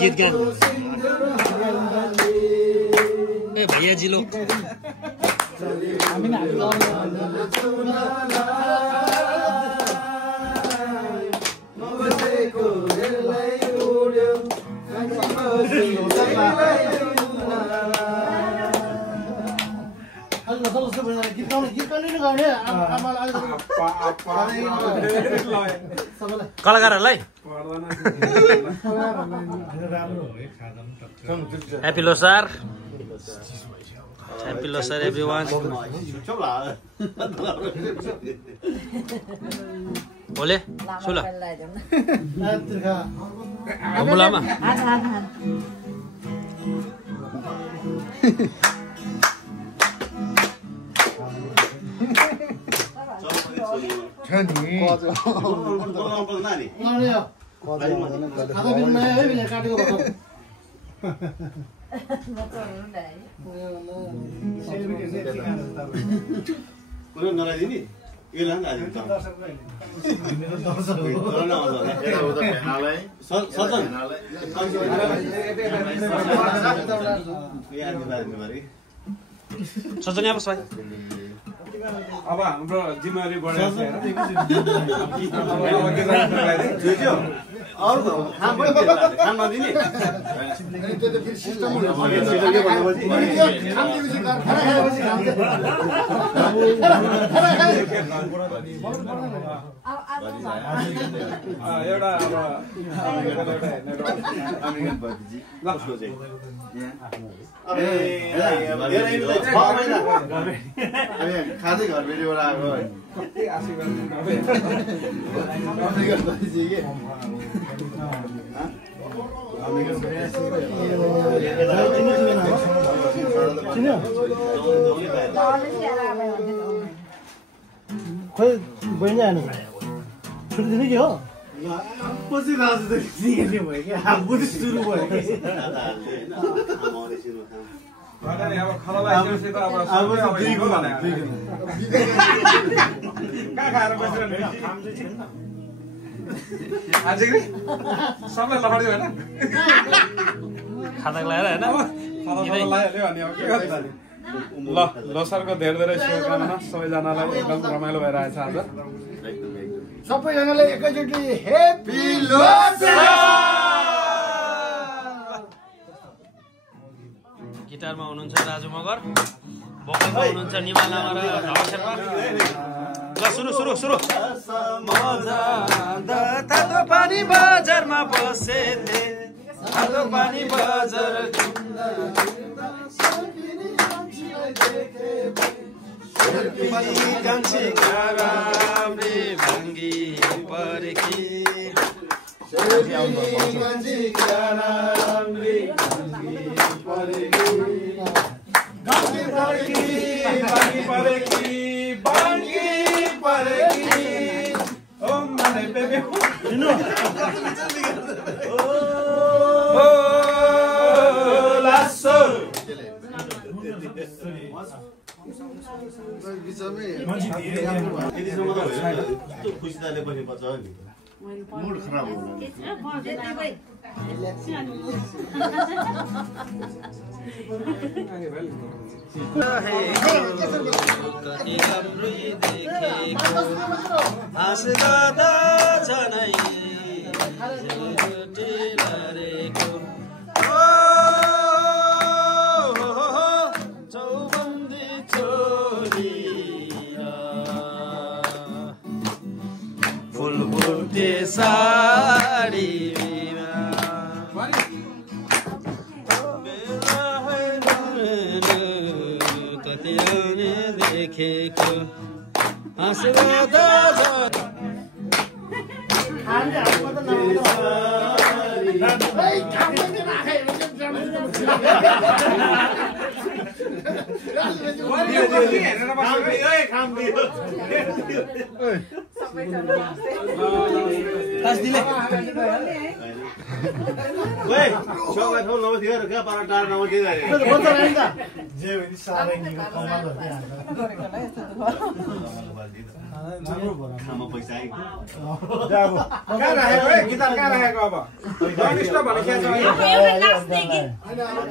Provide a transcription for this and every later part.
गीत गान ए भैया जी लोग कलाकारहरूलाई happy Losar Happy Losar everyone. Boleh? Sulah. Kamu lama? Sosoknya apa sih? अब हाम्रो जिम्मेवारी बढेको छ और खान नदिने खाँदै घर भिडियोबाट आएको खोइ बहिनी आएन छुट्टी दिने के हो पछि राजनीति भयो क्या बुद्धि सुरु भयो सबलाई लखडियो होइन खाना लगाएर हैन ल लोसारको धेरै धेरै शुभकामना सबैजनालाई एकदम रमाइलो भइरहेछ आज सबैजनालाई एकैचोटि ह्यापी लोसार गिटारमा हुनुहुन्छ राजु मगर भोकलमा हुनुहुन्छ निमा लामा र धवल शेर्पा ल सुरु तातो पानी बजारमा बसेथे तातो पानी बजार कान्छी कारामले भाङ्गी परेकी खुसीदाले पनि बच्छ नि मुड खराब हो साडी कति आउने देखेको राम्रो भयो कहाँ राखेको है गिटार कहाँ राखेको अब धनिष्ठ भने के छ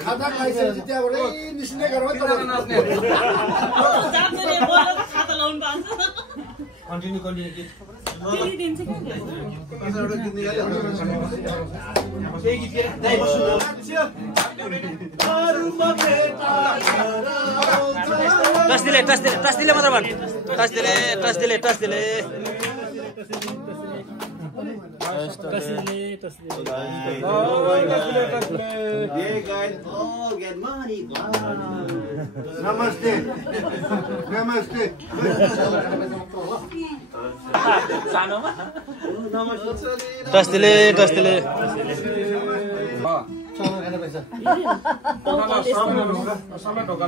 खाता खाइसकेपछि त्यहाँबाटै निस्किने गरौँ है तपाईँ नाच्ने कन्टिन्यू टच दिले मात्र भन् टच दिले नमस्ते नमस्ते टच दिले समय ढोका